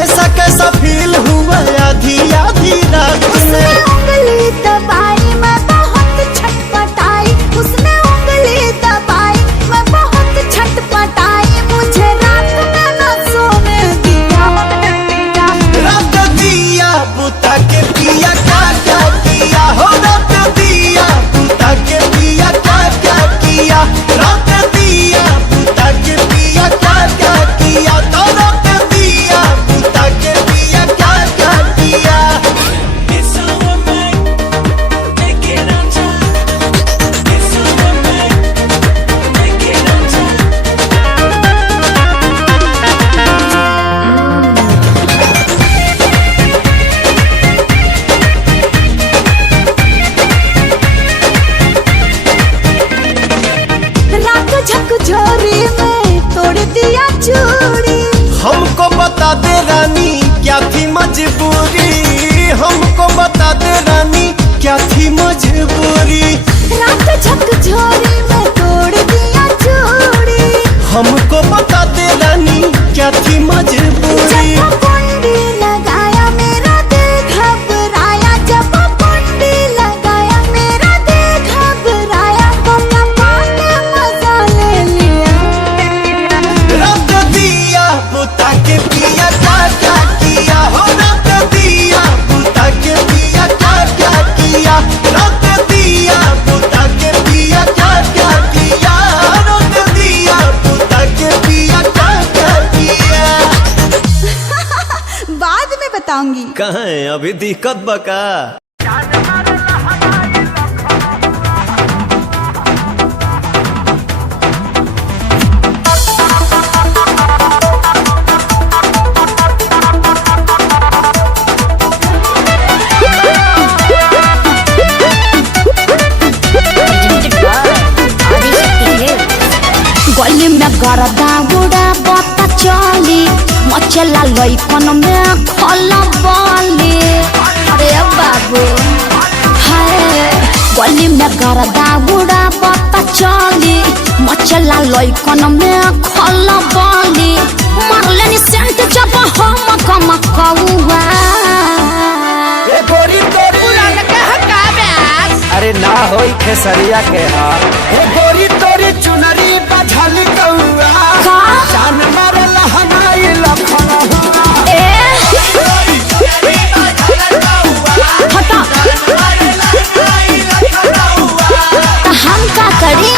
कैसा कैसा फील हुआ आधी आधी रात में। उंगली दबाई मैं बहुत छटपटाई, उसने उंगली दबाई मैं बहुत छटपटाई, मुझे रात में न सोने दिया। रात दिया बुता के पिया क्या क्या किया हो, रात दिया बुता के पिया क्या क्या किया, रात दिया बुता के पिया क्या क्या किया, तो रात दिया बुता के पिया क्या क्या किया। रात झकझोरी में तोड़ दिया चूड़ी, हमको बता दे रानी क्या थी मजबूरी, हमको बता दे रानी क्या थी मजबूरी। रात झकझोरी में तोड़ दिया चूड़ी, हमको बता दे रानी क्या थी मजबूरी। जब कुंडी लगाया मेरा दिल घबराया, जब कुंडी लगाया मेरा दिल घबराया, तो पापा ने मजा ले लिया। रात दिया बुता के पिया क्या क्या किया हो, रात दिया बुता के पिया क्या क्या किया, रात दिया बुता के पिया क्या क्या किया, रात दिया बुता के पिया क्या क्या किया। बाद में बताऊंगी। कहाँ है अभी दिक्कत बका। गली में गरदा गुड़ा बता चली, मचला लइकन में खला बाली। अरे बाबू हाय, गली में गरदा गुड़ा बता चली, मचला लइकन में खला बाली, मारले नि सेंट जब हम कम कौआ। ए गोरी तोरी अरे ना होई खेसरिया के हाल, ए गोरी तोरी चुनरी बझल कौआ, का जान मारे लहनाई लखन हुआ। हटा तो हम का करी।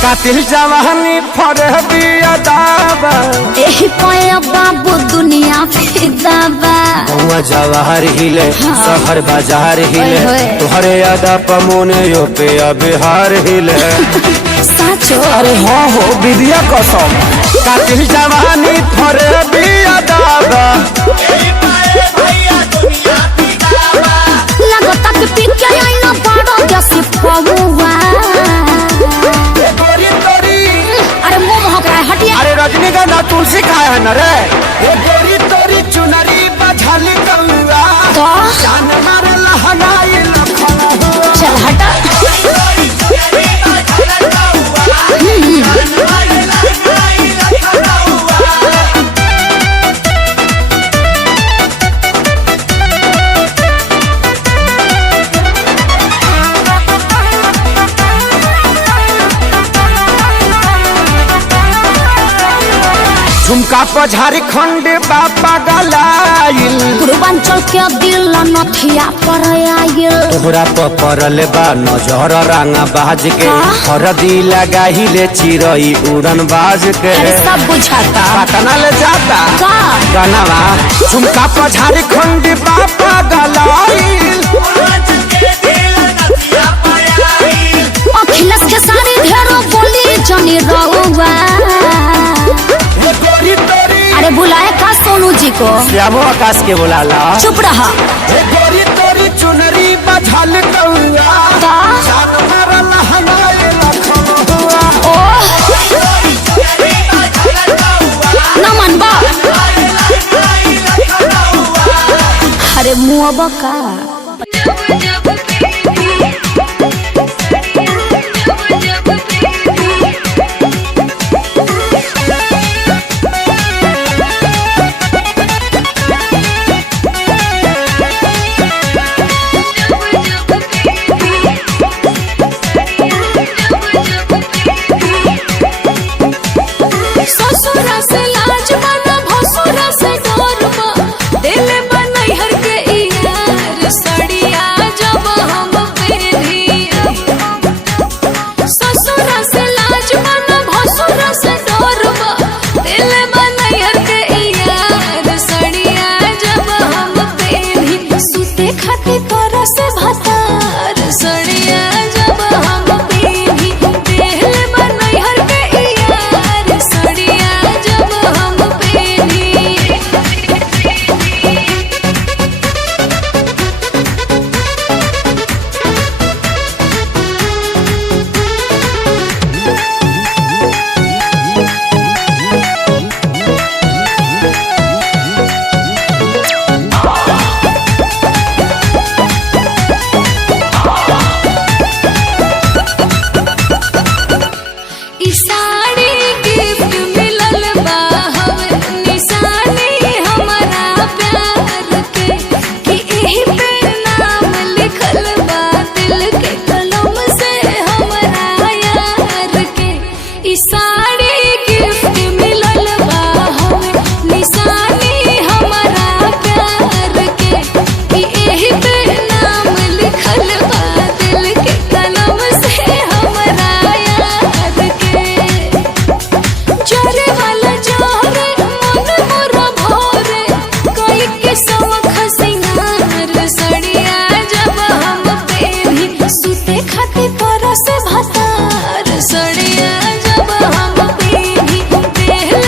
कातिल जवानी फरबिया दाबा, एही पाया बाबू दुनिया फिदाबा। हुआ जवाहर हिले शहर बाजार हिले, ओए होए। तुहरे यादा पमोने यो पे बिहार हिले। साचो अरे हाँ हो विद्या कसम, कातिल जवानी फरबिया दाबा, लगता कि पिके आईना बड़ो जैसी पहुआ। अरे मुंह महक रहा है, हटिए। अरे रजनीगंधा तुलसी खाए है न रे, ये गोरी तोरी चुनरी बझल कौआ, तो जान मारे लहनाई लखन हुआ। चल हटा। झुमका पर झारखंड बापा गलाइल, पूर्वांचल के दिल नथिया पर आयल। तोहरा पर पड़ल बा नजर रंगा बाज के, का? हरदी लगाहिले चिरई उड़न बाज के। अरे सब बुझाता पटना ले जाता का गनवा, झुमका पर झारखंड बापा गलाइल, अखिलेश के सारी ढेरों बोली जनी रहुआ। अरे बुलाए का सोनू जी को, श्यामो आकाश के बुलाला। चुप रहा। गोरी तोरी चुनरी बझल कौआ, का जान मारल हनाई लखन हुआ। ओह मुआ बका से भतार सड़िया जब हम पीनी देहले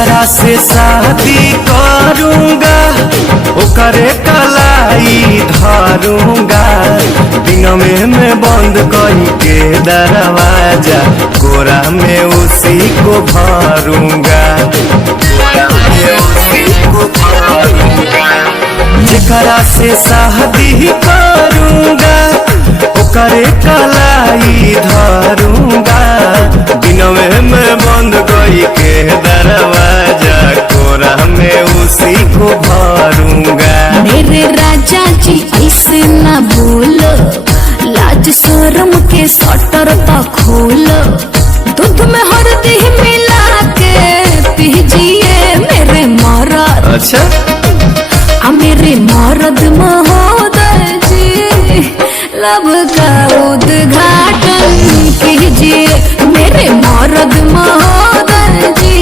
जेकरा से शादी करूंगा ओकरे कलाई धरूंगा, दिन में बंद करके दरवाजा कोरा में उसी को भरूंगा, कोरा में उसी को भरूंगा। जेकरा से शादी करूंगा ओकरे कलाई धरूंगा, दिन में बंद करके दरवाजा कोरा में उसी को भरूंगा। मेरे राजा जी ऐसे न बोलो, लाज शर्म के शटर तो खोलो, दूध में हल्दी मिला के पीजिए मेरे मरद। अच्छा मेरे मरद महोदय जी, लब का उद्घाटन कीजिए मेरे मरद महोदय जी,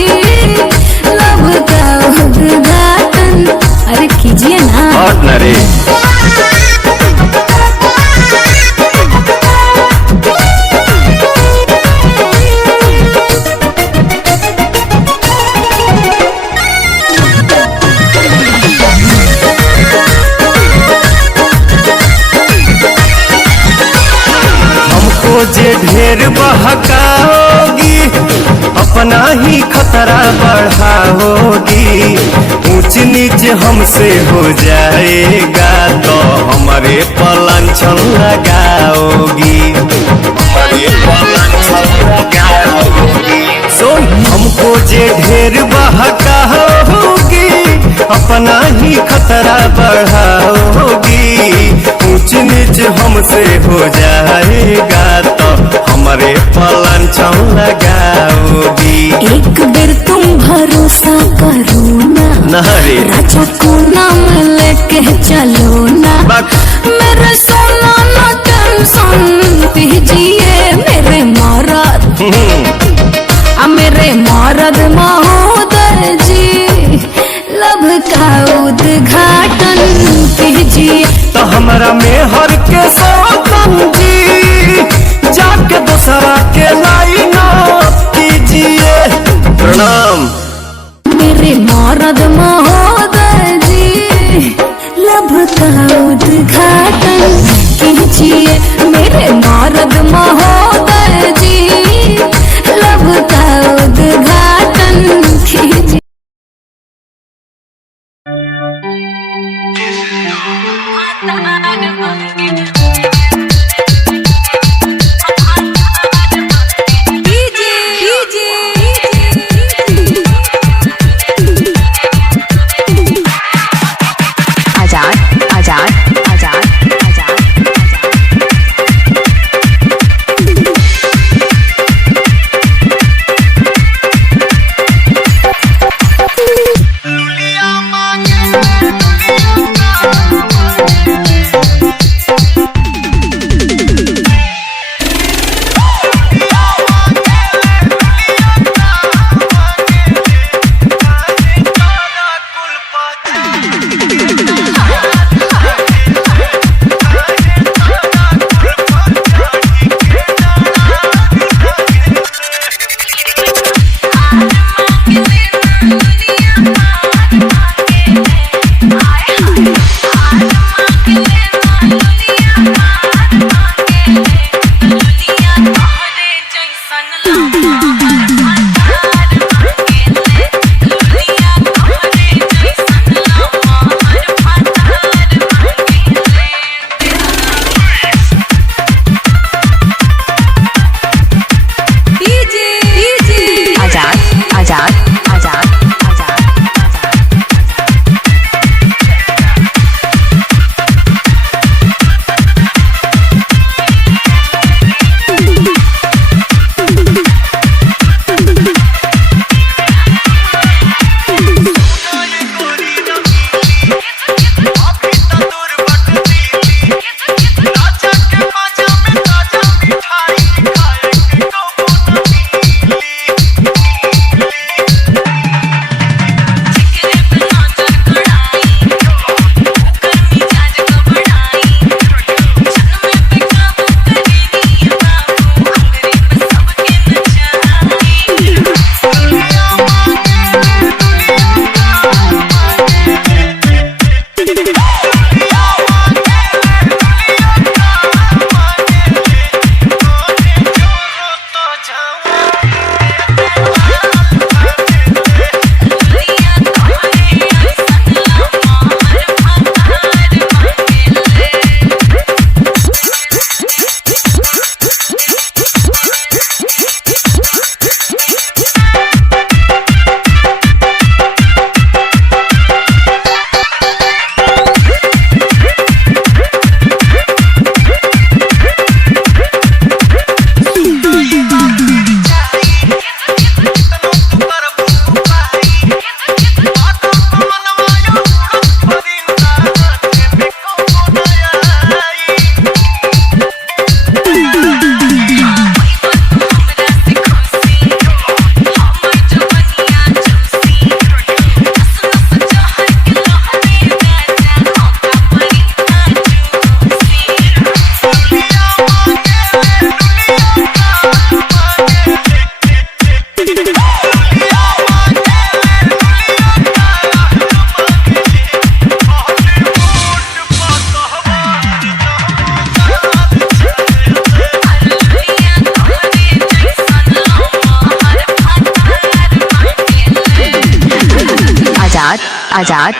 लब का उद्घाटन अरे कीजिए ना। और न रे जे ढेर बहकाओगी अपना ही खतरा बढ़ाओगी, ऊंच नीच हमसे हो जाएगा तो हमारे पलांछन लगाओगी, हमारे पलांछन लगाओगी। सुन हमको जे ढेर बहकाओगी अपना ही खतरा बढ़ाओगी, ऊंच नीच हमसे हो जाएगा तो हमारे पलांछन लगाओगी। एक बेर तुम भरोसा करो ना, राजा को नाम लेके चलो ना, मेरे सोना ना टेंशन पीजिए मेरे मरद। मेरे मरद महोदय जी, लब का उद्घाटन कीजिए। तो हमारा मेहर के सौतन जी, जाके दूसरा के लाइन कीजिए। प्रणाम मेरे मरद महोदय जी, लब का उद्घाटन कीजिए मेरे मरद महोदय जी, लब का उद्घाटन कीजिए। आजाद।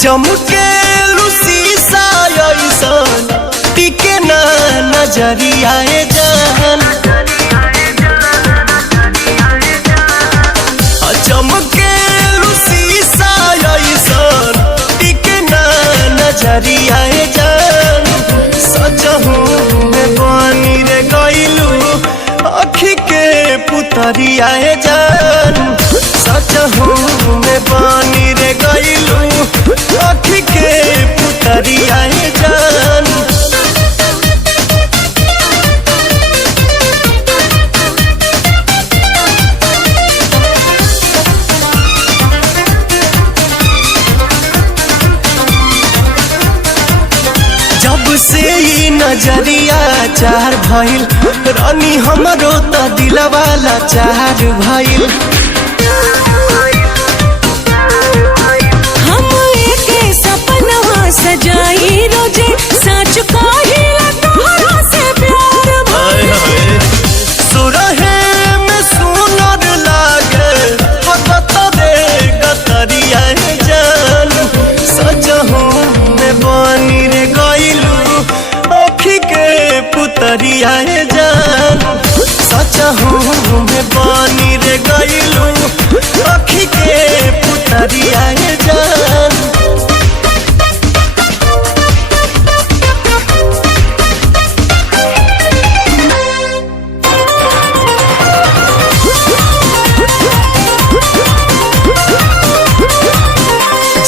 चमके शीशा ऐसन टिके ना नजरिया जान। चमके शीशा ऐसन टिके ना नजरिया जान। सजहू में बनी रे गइलू अखी के पुतरिया जान। सजहू में बनी रे गइलू अखी के पुतरिया जान। जब से ई नजरिया चार भइल रानी हमरो त दिलवाला चार भइल। सजाई रोजे सच कहिला तोहरा से प्यार भइल। सुरहे में सुनर लागे हकत रे गतरिया जान। सजहू में बनी रे गइलू अखी के पुतरिया जान। सजहू में बनी रे गइलू अखी के पुतरिया जान।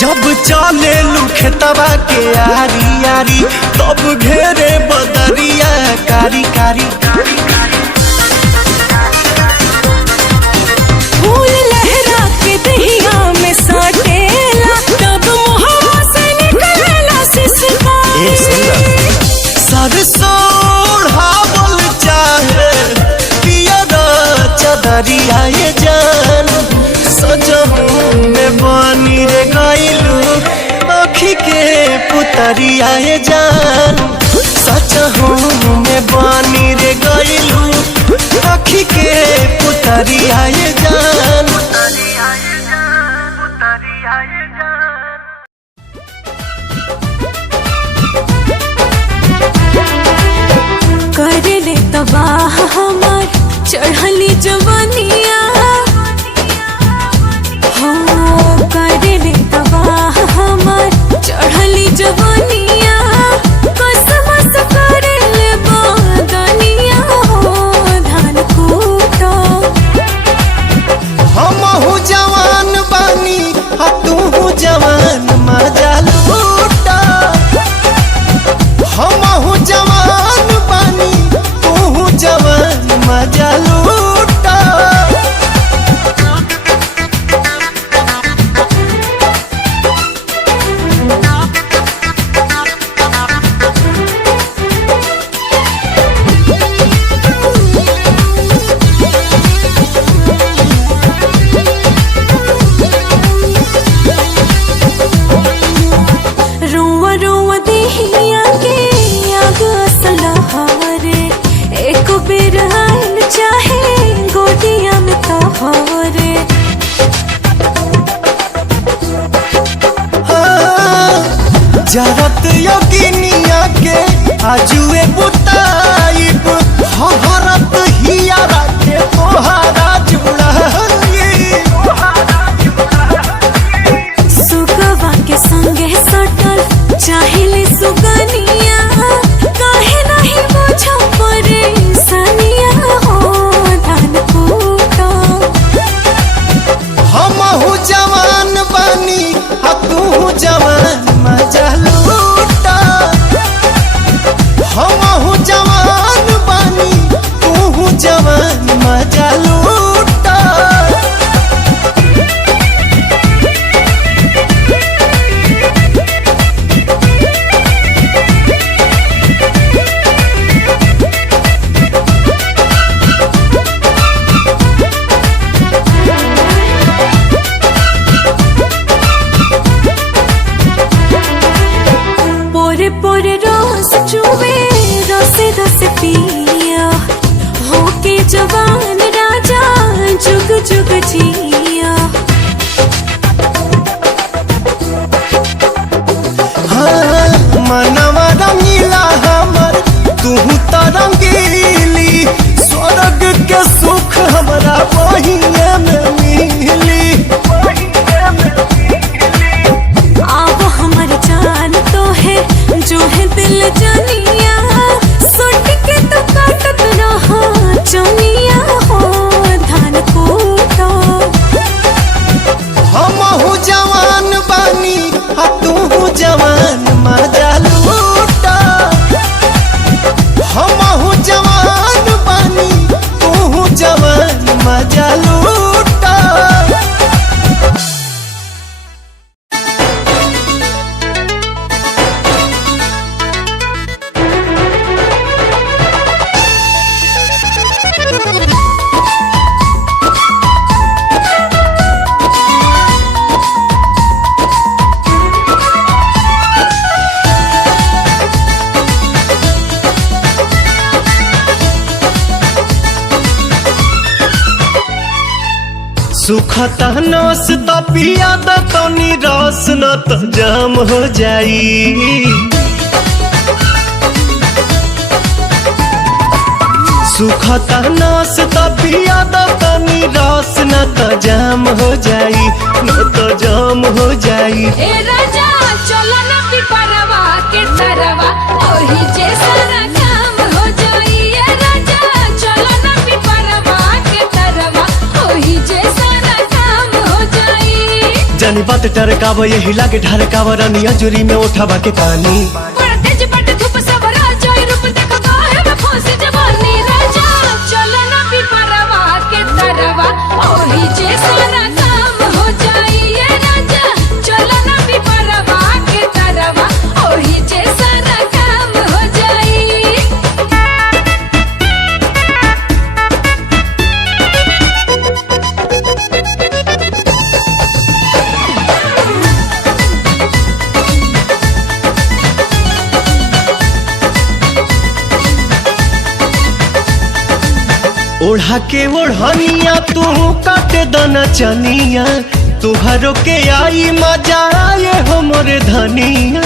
जब चले लुखतवा के आरी आरी तब घेरे बदरिया कारी कारी। फूल लहरा के दहिया में सटेला तब मुहवा से निकलेला सिसकारी। सरसों ओढ़ावल चाहे पियरा चदरिया जान। सजहू में बनी रे गइलू अखी के पुतरिया जान। सजहू में बनी रे गइलू अखी के पुतरिया जान। करे ले तबाह हमार चढ़ली जवानिया। करे ले तबाह हमार चढ़ली जवानिया। कसमस करे ले बदनिया धान कूटो। हमहू जवान बानी आ तू जवान मजा लूटा। हमहू जवान बानी तू जवान मजा लूटा। रुआ रुआ देहिया के आग असलहारे एक बेर आइल चाहे गोदिया में तोहरे। जरत योगिनिया के आजुए बुताइब हरत हियारा के तोहारा जुड़ाई। सुगवा के संगे सटल चाहिले सुगनिया। काहे नहीं बुझो परेशानिया हो धान कूटो। हमहू जवान बानी आ तू जवान मजा लूटा। हमहू जवान बानी चुवे रसे रस पिया होके जवान राजा जुग जुग जिया। हाँ, मनवा रंगीला हमर तू तो रंगीली, स्वर्ग के सुख हमरा वहीए में मिली। आप हमर जान तो है जो है दिल जानिया, सुट के तो काटत रहा चनिया हो धान कूटो। हमहू जवान बानी आ तू जवान मजा लूटा। हमहू जवान बानी तू जवान मजा लूटा। सुखता नस त पिया द तनी रस न त जाम हो जाई। सुखता नस त पिया द तनी रस न त जाम हो जाई, न त जाम हो जाई। ए राजा चलो ना पिपरवा के तरवा ओही जे सारा काम हो जाई। ए राजा चलो ना पिपरवा के तरवा ओही जे सारा काम हो जाई। जानी बात टरकाव यही लागे ढरकाव रनिया जुरी में उठावा के पानी। बड़ा तेज बट धूप सबरा जाई रूप देखो काहे में फंसी जवानी। राजा चलो ना पिपरवा के तरवा ओही जे सारा काम हो जाई। ए राजा चलो ना पिपरवा के तरवा ओही जे सारा काम हो जाई। ओढ़ा के ओढ़निया तू काटे दना चनिया, तुहरो के आई मजा आए हो मोरे धनिया।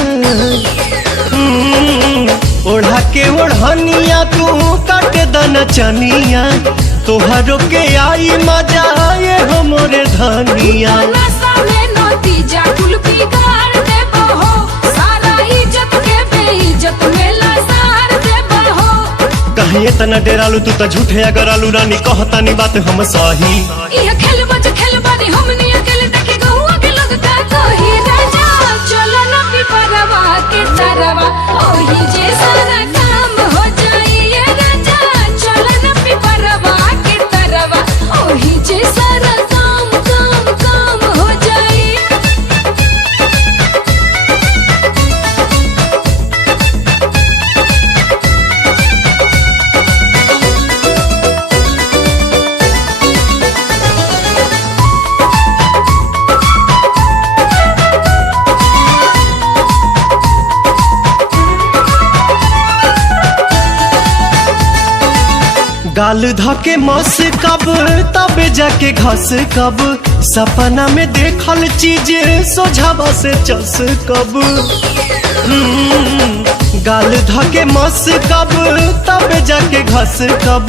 ओढ़ा के ओढ़निया तू काटे दना चनिया, तुहरो के आई मजा आए हो मोरे धनिया। नशा में नतीजा कुल बिगाड़ देबो हो, सारा इज्जत के बेइज्जत में लसार देबो हो। कहीं इतना डेरालू तू तो झूठे अगर आलू रानी कहतानी बात हम सही। इह खेलबो जो खेलबानी हमनी अकेले देखे गहुआ के लोग का कही। राजा चलो ना पिपरवा के तरवा ओही जे सारा काम हो जाई। ए राजा चलो ना पिपरवा के तरवा ओही जे सारा काम काम काम हो जाई। गाल धके मस कब तबे जाके घस कब, सपना में देखल चीज सोझावा से चस कब। गाल धके मस कब तबे जाके घस कब,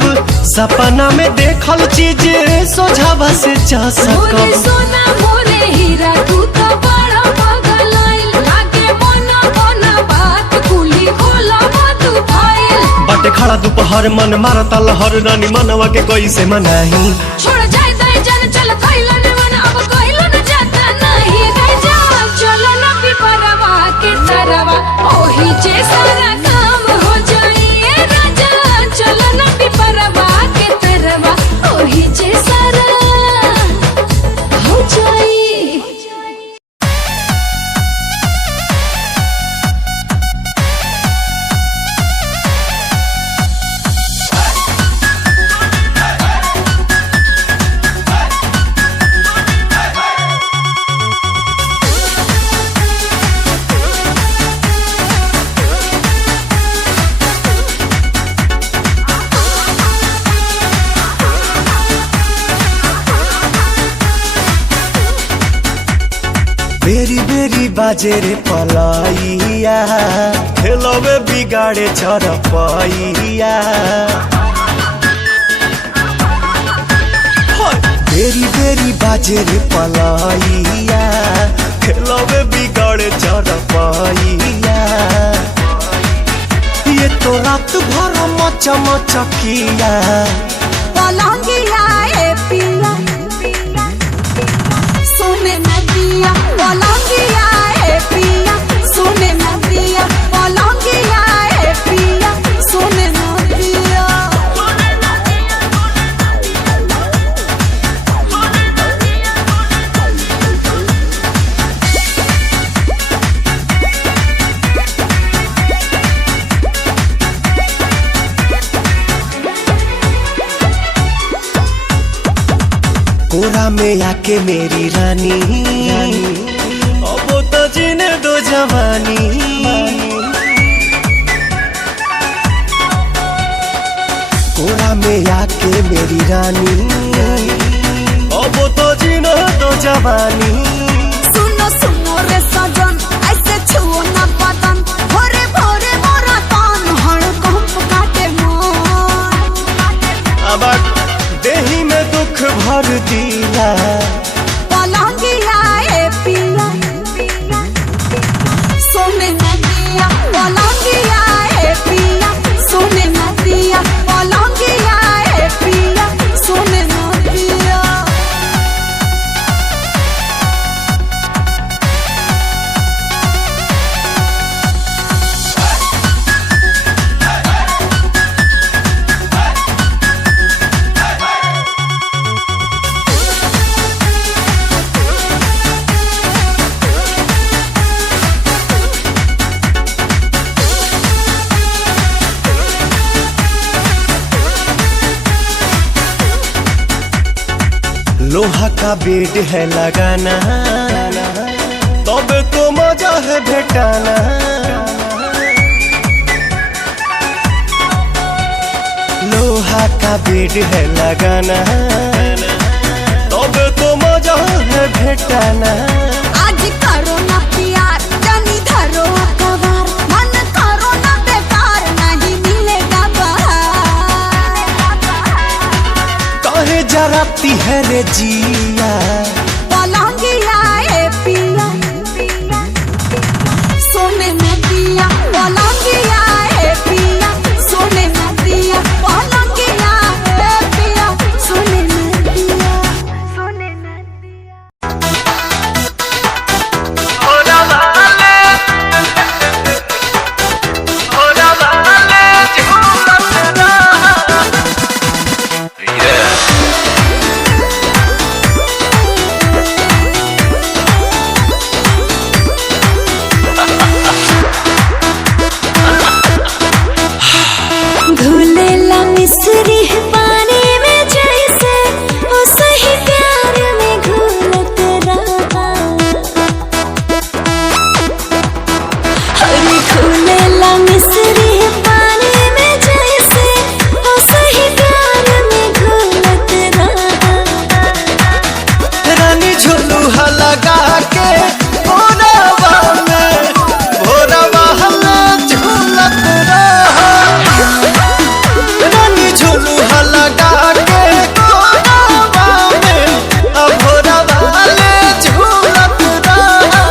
सपना में देखल चीज सोझावा से चस मोरे कब। सोना मोरे हीरा तू तो बड़ा पगलाइल, लागे बना बना बात कुली खोला तू फाइल। बाटे खड़ा दोपहर मन मारता लहर रानी मनवा के कैसे मनाही। छोड़ जाए दाई जान चल खइलो ने मन अब कइलो न जाता नहीं। राजा चलो ना पिपरवा के तरवा ओही जे सारा काम हो जाई। ए राजा चलो ना पिपरवा के तरवा ओही जे सारा हो जाई। बेरी बेरी बाजे रे पलाइया खेलवे बिगाड़े चरपैया बेरी बेरी बाजे रे पलाइया खेलवे बिगाड़े चरपैया ये तो रात भर मचा मचकिया पलंगिया ए पिया सोने नदिया पलंगिया ए पिया सोने नदिया पलंगिया ए पिया सोने नदिया कोरा में आके मेरी रानी अब तो जीने दो जवानी कोरा में आके मेरी रानी अब तो जीने दो जवानी सुनो सुनो रे सजन ऐसे छुओ ना बदन भोरे भोरे मोरा तन हड़कंप काटे मन अब देही में दुख भर दिया पलंगिया ए पिया सोने नदिया पलंगिया ए पिया सोने नदिया पलंगिया ए पिया सोने नदिया लोहा का बेड है लगाना तब तो मजा है भेटाना लोहा का बेड है लगाना तब तो मजा है भेटाना आज करो ना प्यार जानी धरो अखबार मन करो ना बेकार नहीं मिलेगा बाहर काहे जराती है रे जिया पलंगिया ए पिया सोने नदिया पलंगिया ए पिया सोने नदिया पलंगिया ए पिया सोने नदिया सोने नदिया घुलेला मिस्री पानी में जैसे ओ सही प्यार में घुलत रहा अरे घुलेला मिस्री पानी में जैसे ओ सही प्यार में घुलत रहा रानी झुलुहा लगा के भोरवा में झूलत रहा रानी झुलुहा लगा के भोरवा में भोरवा ले झूलत रहा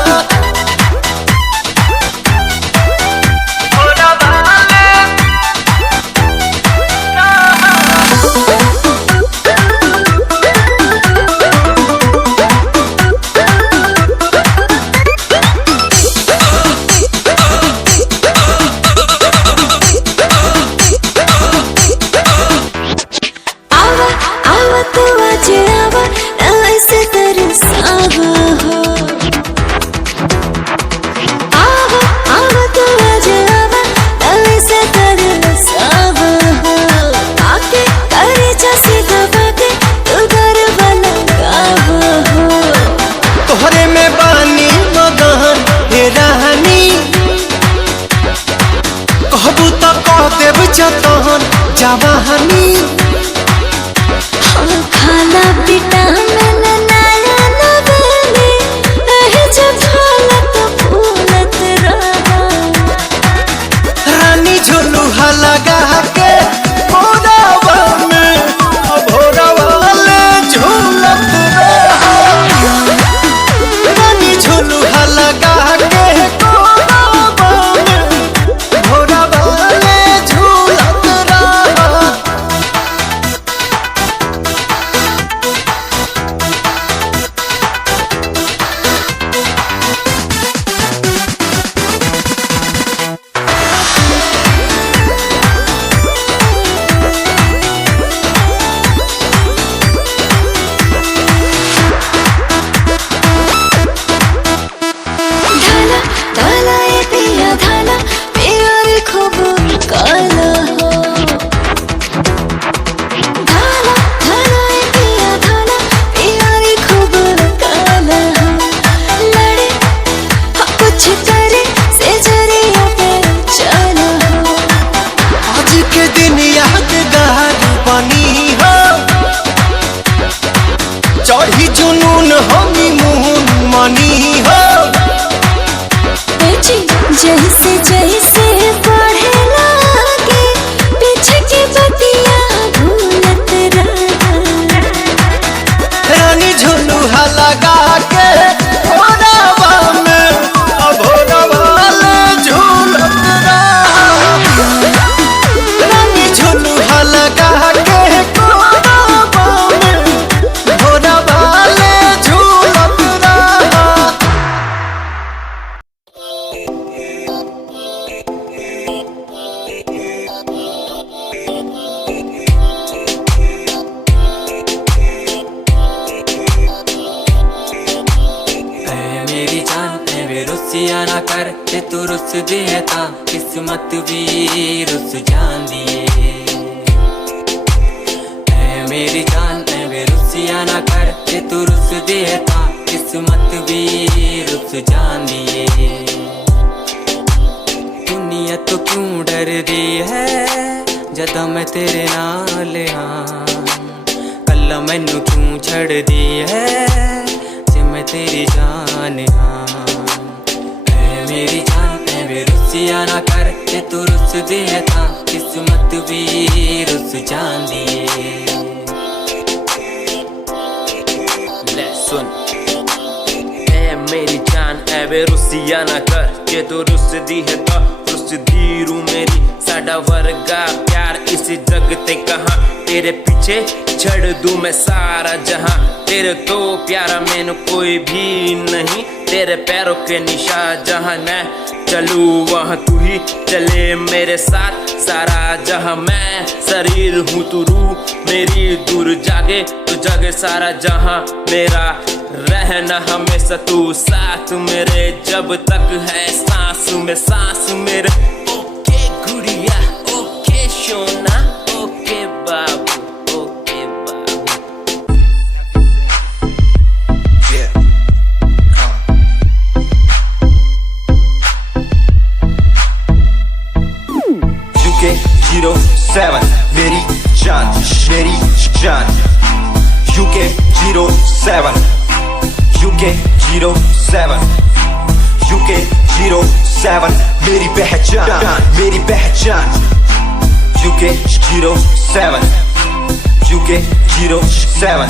आवा आवा तू आज आवा ऐसे तरसावा हो आवा आवा तू आज आवा ऐसे तरसावा हो आके करे जैसे दबा के तू गरबा लगावा हो तोहरे में बानी मगन हे रानी कहबू तो कह देव जतन जवानी खाना विटामिन नया नवेली जब झुलुहा लगा के भोरावा में भोरावा ले झूलत रहा रानी झुलुहा लगा के भोरावा में भोरावा ले झूलत रहा। धाना धाना ये पिया धाना प्यार खूब काला हो। धाना धाना ये पिया धाना प्यार खूब काला हो। लड़े कुछ करे से जरिया पे चला हो। आज के दिन यादगार बनी हो चढ़ी जुनून हनीमून मनी हो। जैसे जैसे बढ़े लागे पीछे की बतिया भूलत रहा रानी झुलुहा लगा के भोरावा में भोरावा ले झूलत रहा रानी झुलुहा लगा के भोरावा में भोरावा ले झूलत रहा। मेरी जान वे रुसिया ना कर ते तू रुस देता किस्मत भी रुस जान दिए। मेरी जान वे रुसिया ना कर ते तू रुस देता किस्मत भी रुस जान दिए। दुनिया तो क्यों डर दी है जदा मैं तेरे नाल हाँ। कल मैनू क्यों छड़ दी है मैं तेरी जान हाँ। ऐ मेरी जान ऐ वे रुसिया ना कर ते तू रुस देता किस्मत भी रुस जान दिए। ले सुन ऐ मेरी जान ऐ वे रुसिया ना कर के तू रुस दी है तो रुस दी रू मेरी साडा वर्गा प्यार इस जग ते कहाँ तेरे पीछे छड़ दूं मैं सारा जहां। तेरे तो प्यारा मैंने कोई भी नहीं तेरे पैरों के निशान जहां मैं चलूं वहां तू ही चले मेरे साथ सारा जहां। मैं शरीर हूँ तू रूह मेरी दूर जागे तो जागे सारा जहां मेरा रहना हमेशा तू साथ मेरे जब तक है सांस में सांस मेरे। ओके गुड़िया ओके सोना ओके बाबू ओके बाबू। UK 07 मेरी जान UK 07 UK 07 UK 07 मेरी पहचान UK 07 UK 07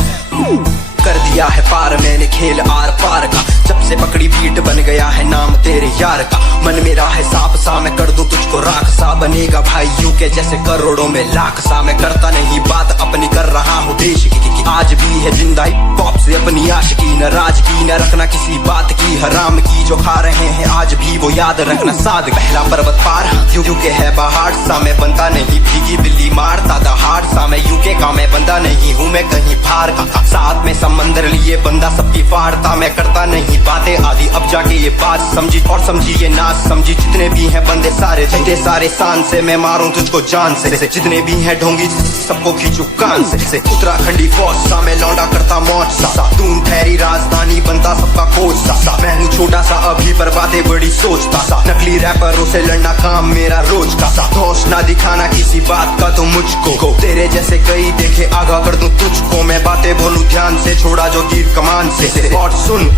कर दिया है पार मैंने खेल आर पार का जब से पकड़ी बीट बन गया है नाम तेरे यार का। मन मेरा है सांप सा मैं कर दूं तुझको राख सा बनेगा भाई यूके जैसे करोड़ों में लाख सा। मैं करता नहीं बात अपनी कर रहा हूँ देश की आज भी है जिंदा पॉप से अपनी आशिकी नाराज की न रखना किसी बात की हराम की जो खा रहे हैं आज भी वो याद रखना साद। पहला पर्वत पार यूके है पहाड़ सा मैं बनता नहीं भीगी बिल्ली मारता दहाड़ सा। मैं यूके का मैं बंदा नहीं हूँ मैं कहीं बाहर का साथ में समंदर लिए बंदा सबकी फाड़ता। मैं करता नहीं बातें आदि अब जाके ये बात समझी और समझी ये नाच समझी। जितने भी हैं बंदे सारे जितने सारे शान से मैं मारूं तुझको जान से जितने भी हैं ढोंगी सबको खींचू कान से। उत्तराखंडी फौज सा मैं लौंडा करता मौज सा दून ठहरी राजधानी बनता सबका कोच सा। मैं हूँ छोटा सा अभी पर बातें बड़ी सोचता सा। नकली रैपरों से लड़ना काम मेरा रोज का सा। होश ना दिखाना किसी बात का तो मुझको तेरे जैसे कई देखे आगा कर दूं तुझको। मैं बातें बोलूं ध्यान से छोड़ा जो तीर कमान से। और सुन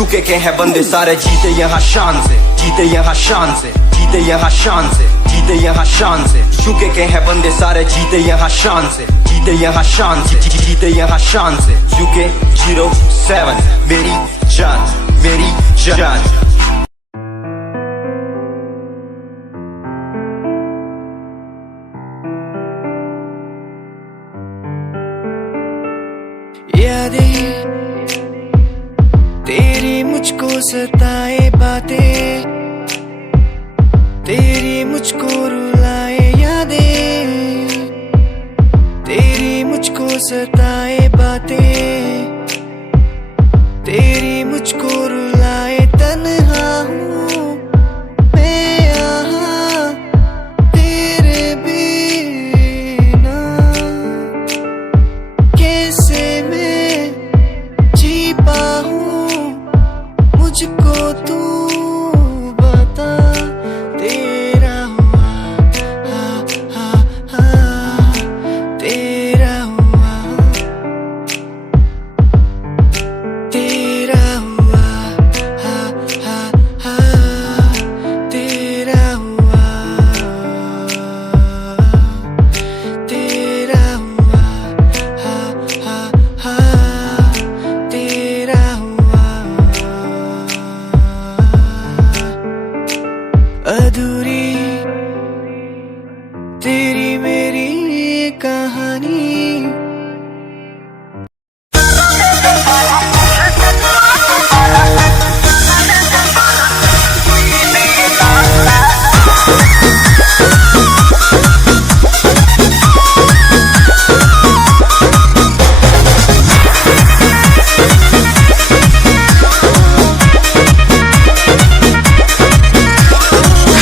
झुके के हैं बंदे सारे जीते यहाँ शान से, जीते यहाँ शान से, जीते यहाँ शान से, जीते यहाँ शान से। झुके के हैं बंदे सारे जीते यहाँ शान से, जीते यहाँ शान से, जीते यहाँ शान से। झुके 07 मेरी जान, मेरी जान। यादें तेरी मुझको सताए बातें, तेरी मुझको रुलाए यादें, तेरी मुझको सताए बातें, तेरी मुझको रुलाए। तन्हा हूँ मैं यहाँ तेरे बिना, कैसे मैं जी पाऊँ मुझको तू बता। तेरा हुआ तेरा हुआ, तेरा हुआ तेरा हुआ, तेरा हुआ तेरा हुआ। अधूरी तेरी मेरी कहानी।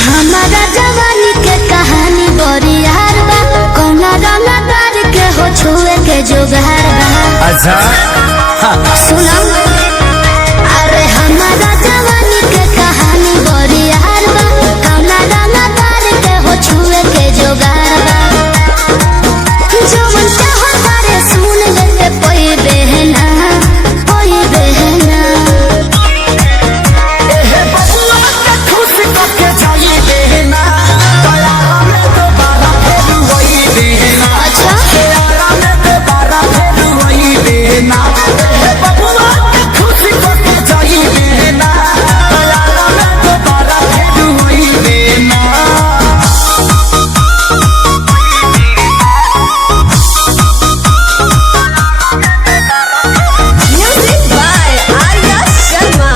हमारा जवानी के कहानी बड़ी यार बा, कौना रंगदार के हो छुए के जोगार बा। अच्छा सुनो, अरे हमारा जवानी के कहानी बड़ी यार बा, कौना रंगदार के हो छुए के जोगार बा। जो मन चाहो तारे सुन लेते कोई बहना, कोई बहना। Music by Arya Sharma.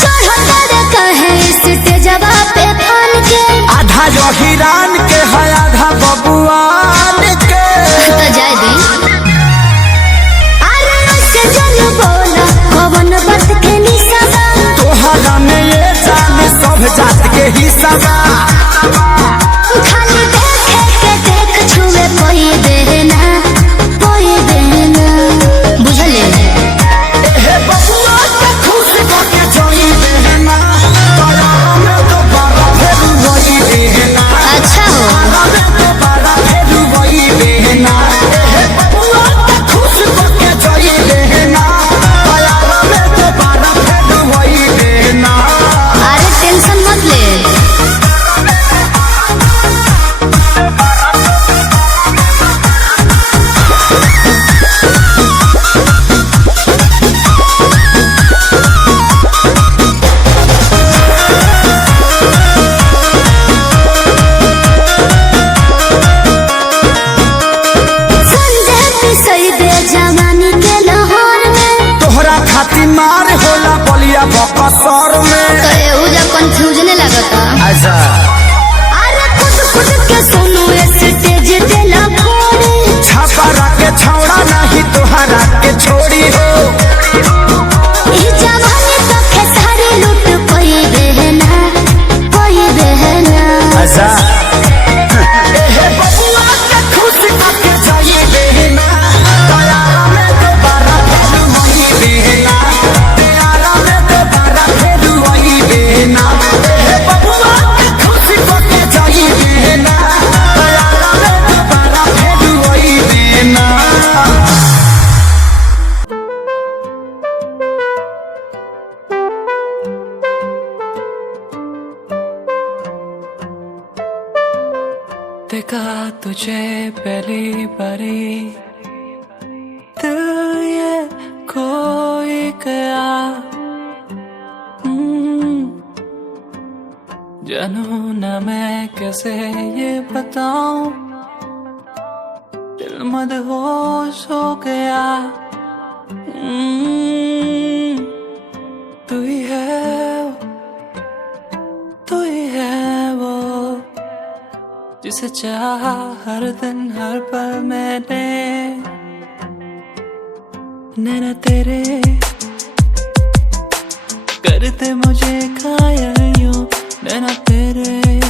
चढ़ो तारे कहे स्टेजवा पे फान के, आधा जो हिरान के है आधा बबुआन के। तो जाए दी। अरे ऐसे जन बोला कवन बात के निशाना, तोहरा में ये जान सब जात के हिस्सा बा। खाली देखे के देख छुए कोई बहना, कोई बहना। बुझले हे बबुआ के खुश होके जोई बहना, तोरा में तो बारा फेर वही बहना। अच्छा हो, हमें तो बारा फेर वही बहना। हे बबुआ के खुश होके जोई बहना, तोरा में तो बारा फेर वही बहना। अरे टेंशन मत ले। संजय पिसई दे जवानी के लाहौर में, तोहरा खातिर मार होला बलिया बकसर में। तो एहुजा कंफ्यूजन लगता। अच्छा अरे खुद के सुनो स्टेज पे लफोड़े, छापरा के छौड़ा नहीं तोहरा के छोड़ी हो। ई जवानी तो खेसारी लूट कोई बहना, कोई बहना। अच्छा हे बबुआ के खुश होके जाई बहना, तोरा में तो बारा फेर वही बहना। तेरा में तो बारा फेर वही बहना। हे बबुआ के खुश होके जाई बहना, तोरा में तो बारा फेर वही बहना। देखा तुझे पहली बारी दिल ये खोई गया। जानू ना मैं कैसे ये बताऊं, दिल मदहोश हो गया। तू ही है वो जिसे चाहा हर दिन हर पल मैंने। नैना तेरे करते मुझे घायल यूं, नैना तेरे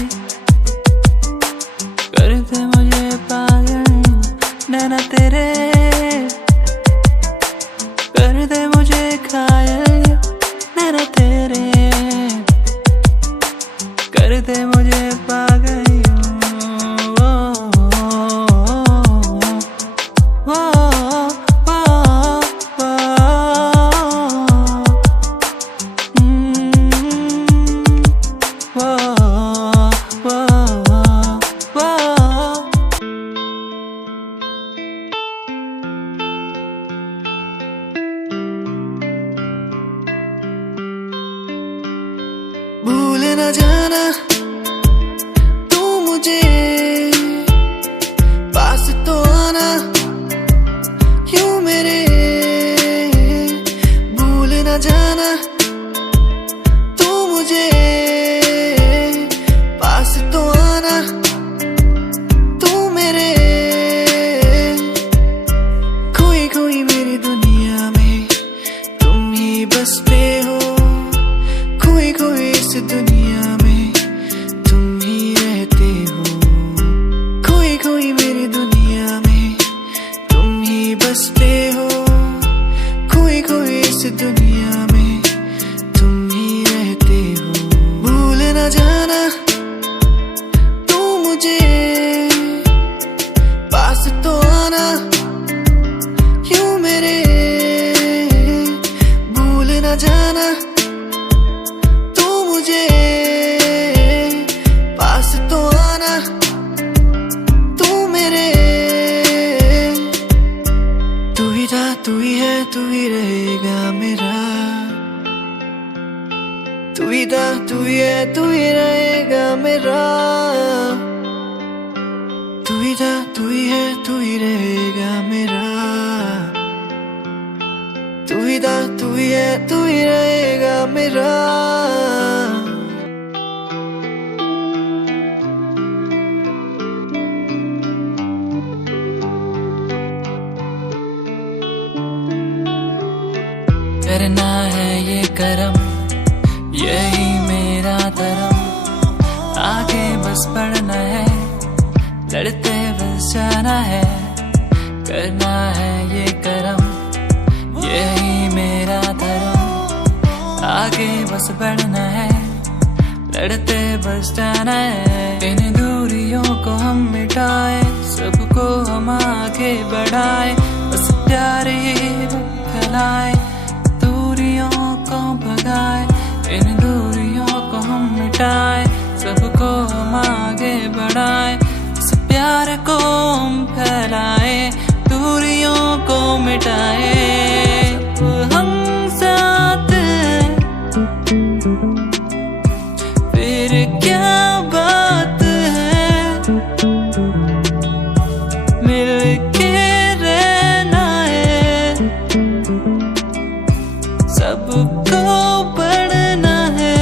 करते मुझे पागल यूं, नैना तेरे करते मुझे घायल यूं, नैना तेरे करते मुझे पागल यूं। भूल न जाना तू मुझे, पास तो आना क्यों मेरे। भूल न जाना तू मुझे, पास तो आना तू मेरे। खोई खोई मेरी दुनिया में तुम ही बसते हो, खोई खोई इस दुनिया में तुम ही रहते हो। खोई खोई मेरी दुनिया में तुम ही बसते हो, खोई खोई इस दुनिया में तुम ही रहते हो। भूल न जाना तू मुझे, पास तो आना क्यों मेरे। भूल न जाना मुझे, पास तो आना तू मेरे। तू ही था, तू ही है, तू ही रहेगा मेरा। तू ही था, तू ही है, तू ही रहेगा मेरा। तू ही था, तू ही है, तू ही रहेगा मेरा। तू ही था, तू ही है, तू ही रहेगा मेरा। करना है ये करम, यही मेरा धर्म। आगे बस बढ़ना है, लड़ते बस जाना है। करना है ये करम, यही मेरा धर्म। आगे बस बढ़ना है, लड़ते बस जाना है। इन दूरियों को हम मिटाए, सबको हम आगे बढ़ाए। बस प्यार ही फैलाए, दूरियों को भगाए। इन दूरियों को हम मिटाए, सबको हम आगे बढ़ाए। इस प्यार को हम फैलाए, दूरियों को मिटाए। सब हम साथ हैं, फिर क्या बात है। मिलके रहना है, सबको पढ़ना है।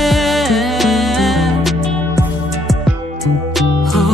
हो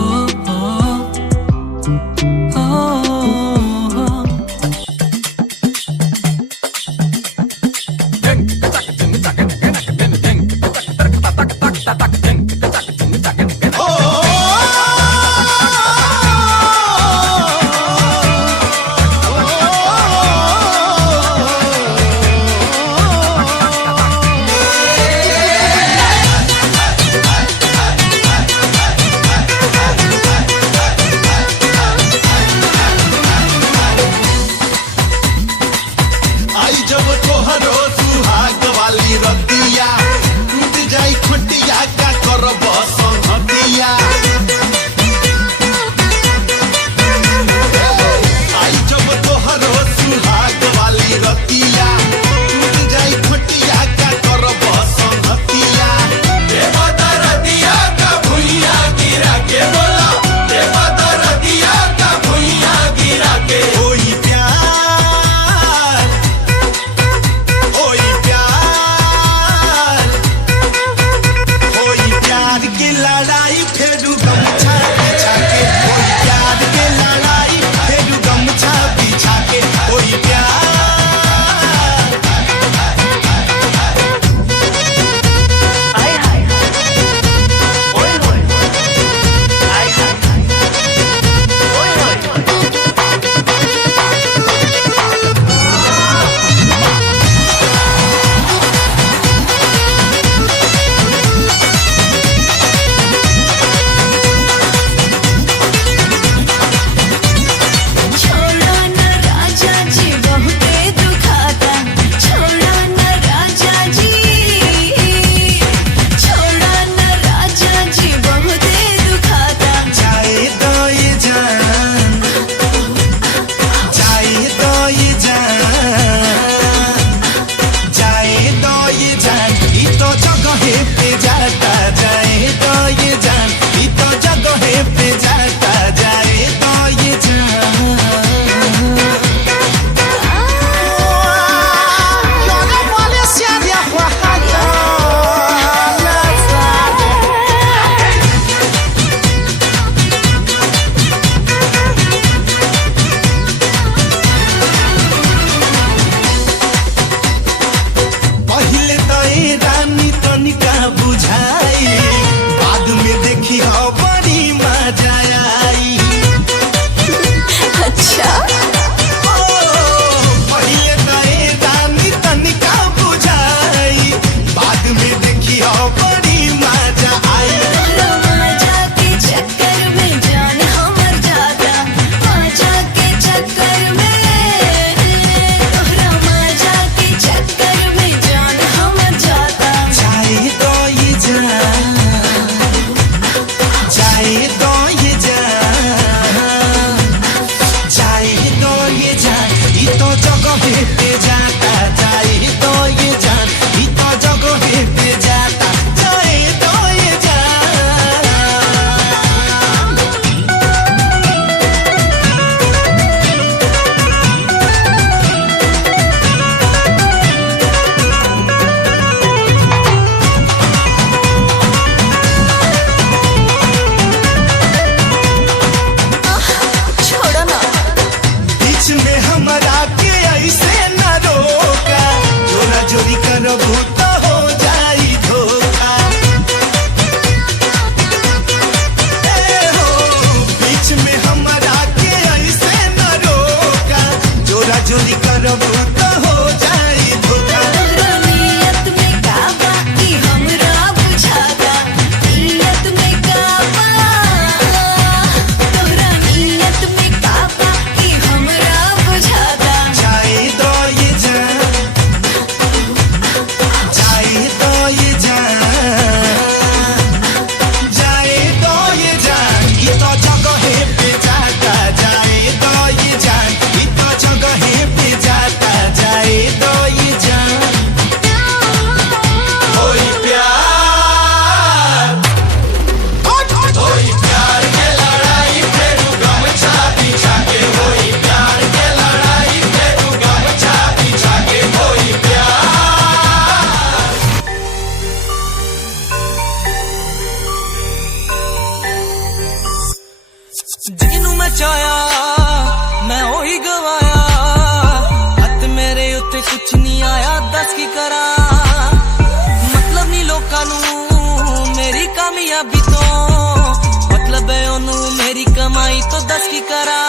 कामयाबी तो मतलब है ओनू मेरी कमाई तो दस की करा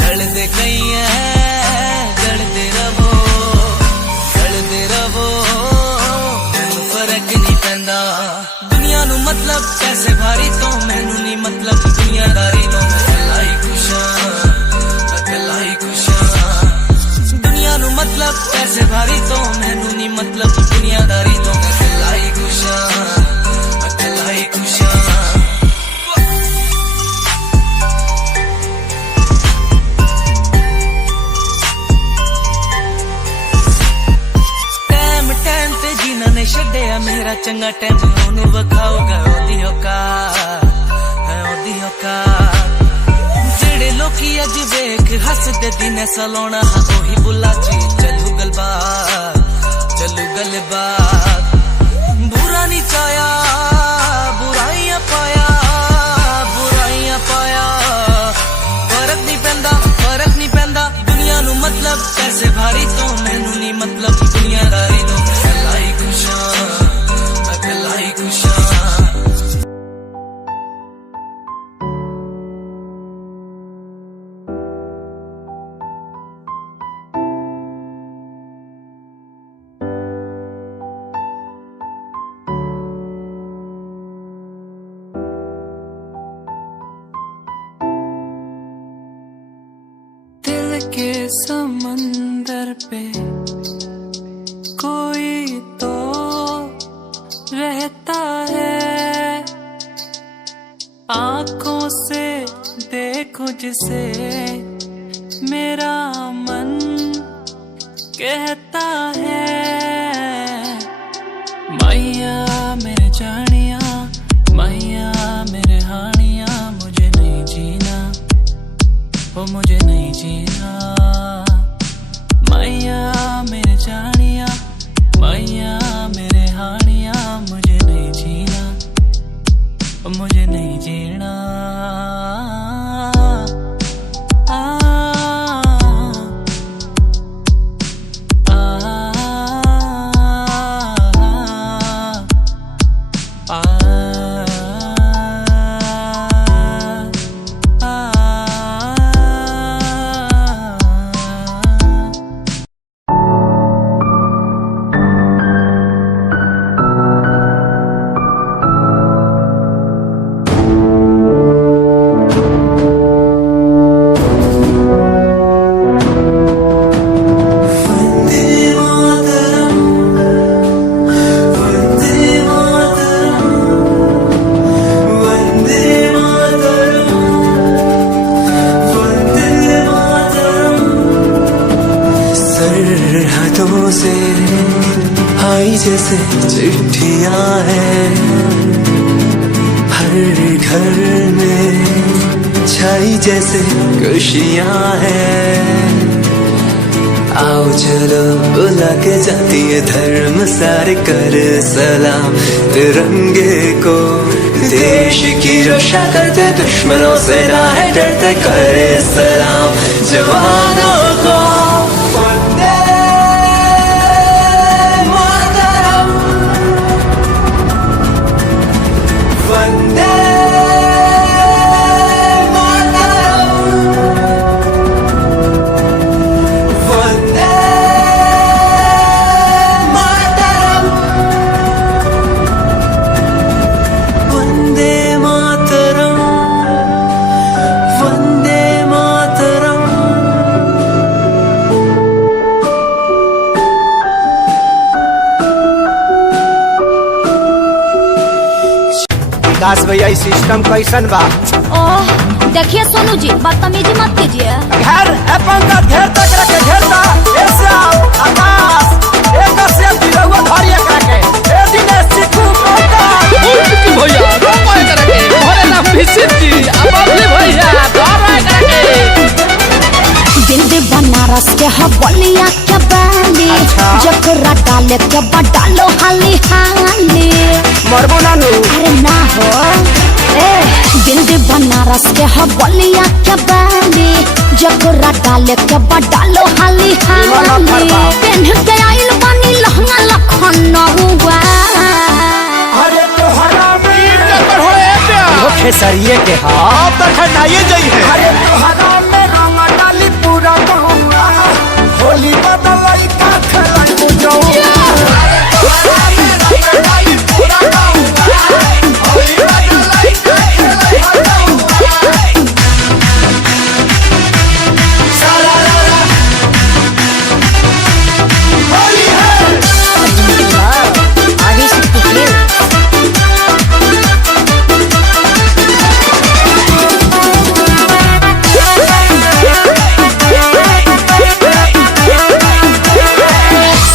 जलदे कई है जलदे रवो फर्क नहीं पैंदा दुनिया नू मतलब पैसे भारी तो मैनू नहीं मतलब दुनियादारी तो मैं अकेला ही खुश हां दुनिया नू मतलब पैसे भारी तो मैनू नहीं मतलब दुनियादारी तो मैं अकेला ही खुश हां टाइम ते जिन्हां ने छड्डिया मेरा चंगा टाइम ओनू वखाओगा ओदी औकात जेड़े लोकी अज वेख हसदे दिन सलाउणा ओही बुला ची चलू गलबात बुरा नहीं चाया बुराइयां पाया फर्क नहीं पैंदा दुनिया नू मतलब पैसे भारी तो मैनू नहीं मतलब दुनियादारी तो मैं अकेला ही खुश हां के समंदर पे कोई तो रहता है आंखों से देखो जिसे मेरा मन कहता है मैया मेरे जानिया मैया मेरे हानिया मुझे नहीं जीना वो मुझे नहीं जीना मैया मेरे जानिया मैया मेरे हानिया मुझे नहीं जीना वो मुझे नहीं जीना से आई जैसे चिट्ठियां हैं हर घर में छाई जैसे खुशियां हैं आओ चलो बुला के जाती है धर्म सारे कर सलाम तिरंगे को देश की रक्षा करते दुश्मनों से ना है डरते करे सलाम जवानों को विकास भैया इस सिस्टम कैसन बा ओह देखिए सोनू जी बदतमीजी मत कीजिए घर अपन का घेर तक रखे घेरता ऐसे आकाश एक से दिलवा धरिए करके ए दिनेश चिकू कोका की भैया कोई करके भरे ना फिसित जी अबले भैया धरे करके दिल्ली बनारस के हवलिया के बाली जकरा डाले के बडालो हाली हाली मरबो नानू अरे ना हो ए दिल्ली बनारस के हवलिया के बाली जकरा डाले के बडालो हाली हाली पेन के आइल बानी लहंगा लखनऊआ अरे तोहरा में खेसरिए के हाँ तो खटाइए जाई है। अरे तोहरा में रंग डाली पूरा गहुआ होली बदलाई का खेलाई बुझौआ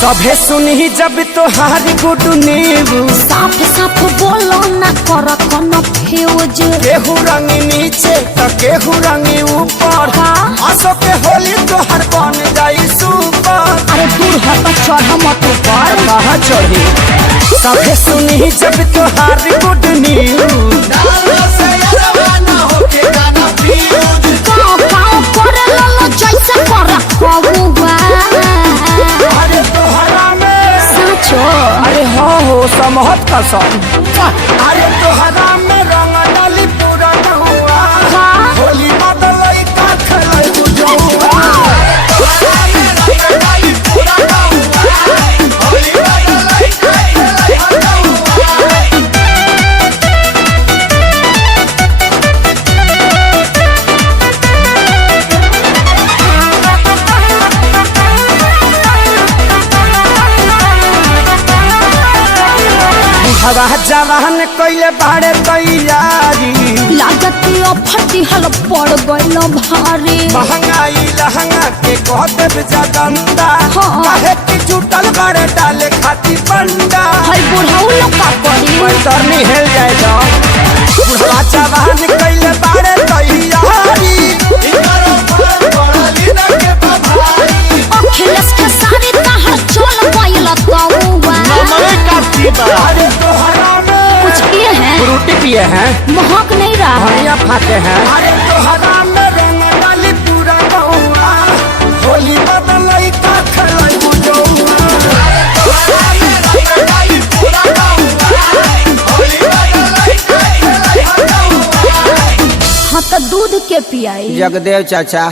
सभे सुनी जब तोहार गुड न्यूज साफ साफ बोलो ना कर कोनो फ्यूज केहू रंगी नीचे तो केहू रंगी ऊपर आसो के होली तोहर बन जाई सुपर अरे दूर हट चढ़ मत ऊपर कहाँ चढ़ी सभे सुनी जब तोहार गुड न्यूज काओ काओ करे ललो जैसे कर कबुआ अरे तोहरा में साचो अरे हो समहत कसम अरे तोहरा में रंग डाली पूरा गहुआ होली बदलाई का खेलाई बुझौआ हवा जवान कइले बाड़े तैयारी लागती फटी हल पड़ गइल भारी महंगाई लहंगा के कहते जगंदा हाँ। काहे की जुटल बाड़े डाले खाती बंडा हई बुढ़ऊ लोग का करी पैतरनी हेल जाए तो बुढ़वा जवान कइले बाड़े तैयारी अखिलेश के सारी तहर चल गइल तौवा अरे तोहरा में कुछ किए हैं फ्रूटी पिए हैं महक नहीं रहा है धनिया फाते हैं अरे तोहरा में रंग डाली पूरा गहुआ होली बदलाई का खेलाई बुझौआ हाँ तो दूध के पियाई जगदेव चाचा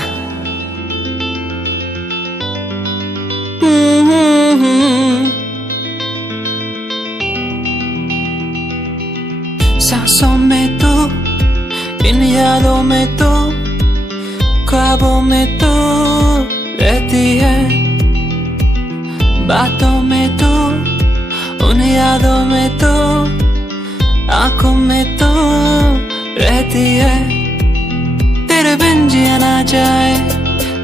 सांसों में तो इन यादों में तो ख्वाबों में तो रहती है बातों में तो उन यादों में तो आंखों में तो रहती है तेरे बिन जिया ना जाए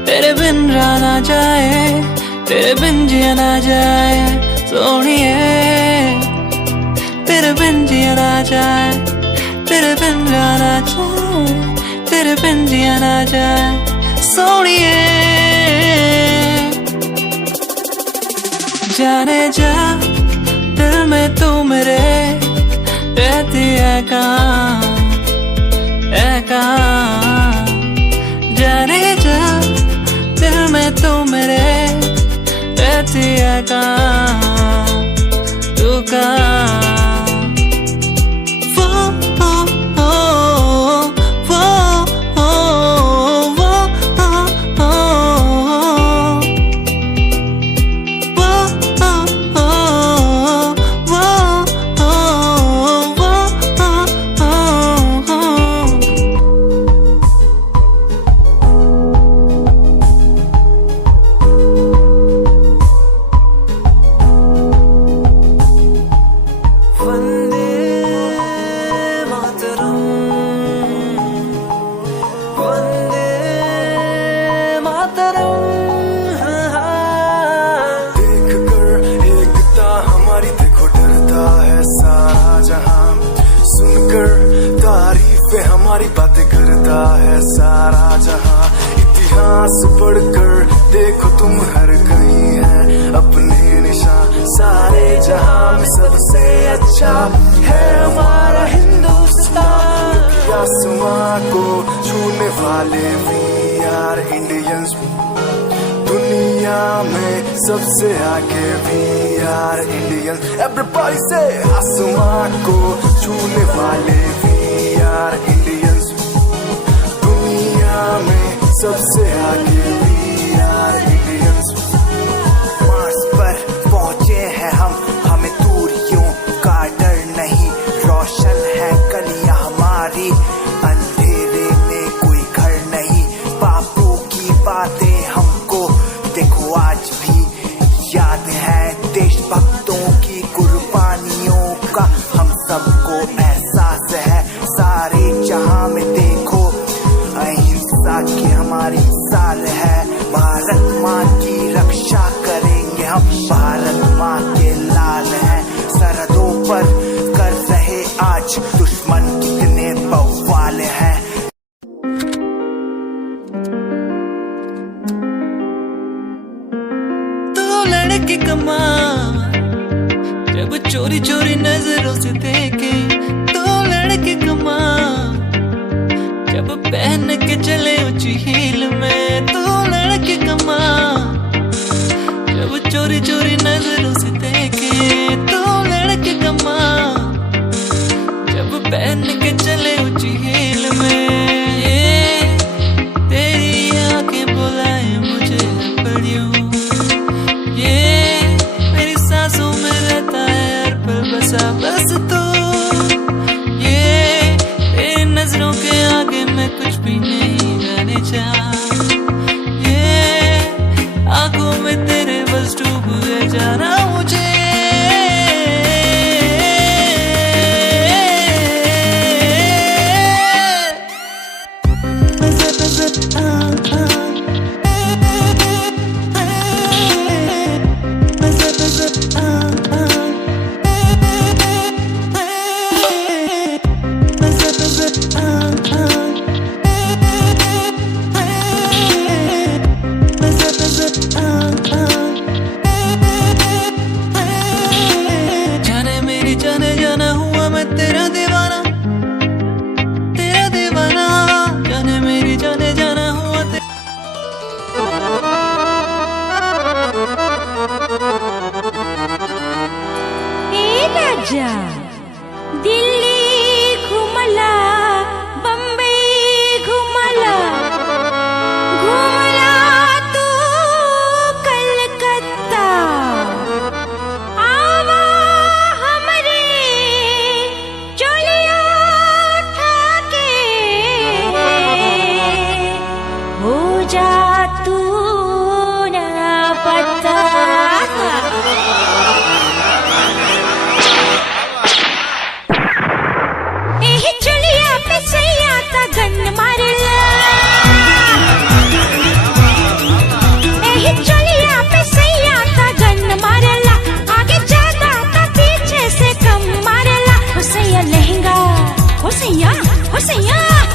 तेरे बिन रहा ना जाए तेरे बिन जिया ना जाए सोनिए तेरे बिन जिया ना जाए तेरे बिन जाना जाए तेरे बिन जिया ना जाए सोनिए जाने जा दिल में तू मेरे रहती है कहाँ जाने जा दिल में तू मेरे रहती है कहाँ तू कहाँ हमारी बातें करता है सारा जहां इतिहास पढ़कर देखो तुम हर कहीं है अपने निशान सारे जहां में सबसे अच्छा है हमारा हिंदुस्तान आसमां को छूने वाले वी आर इंडियंस दुनिया में सबसे आगे वी आर इंडियंस एवरीबॉडी से आसमां को छूने वाले वी आर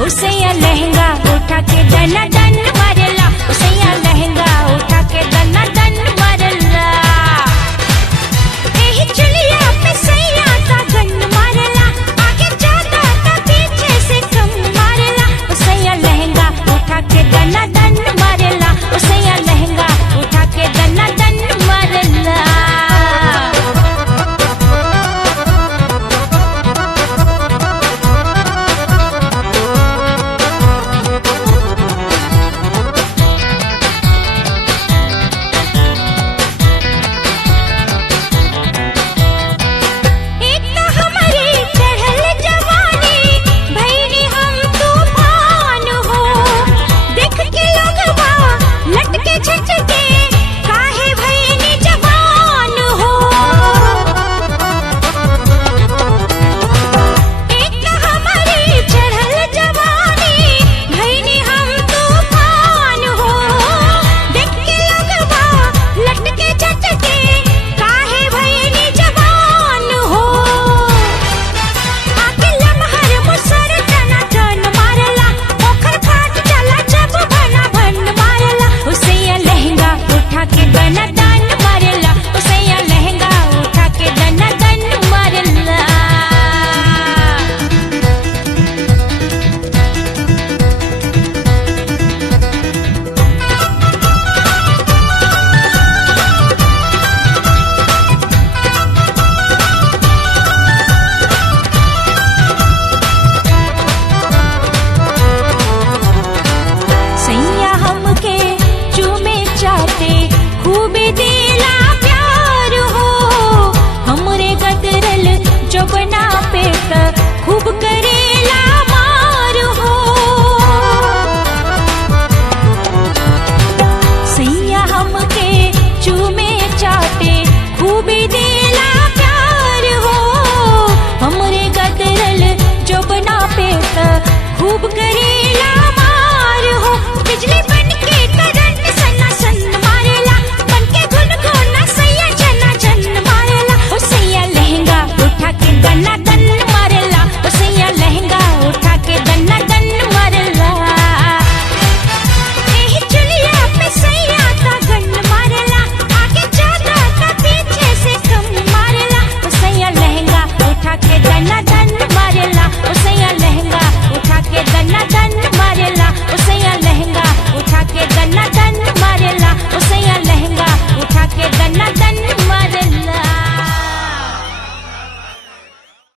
हुसैया लहंगा उठा के डना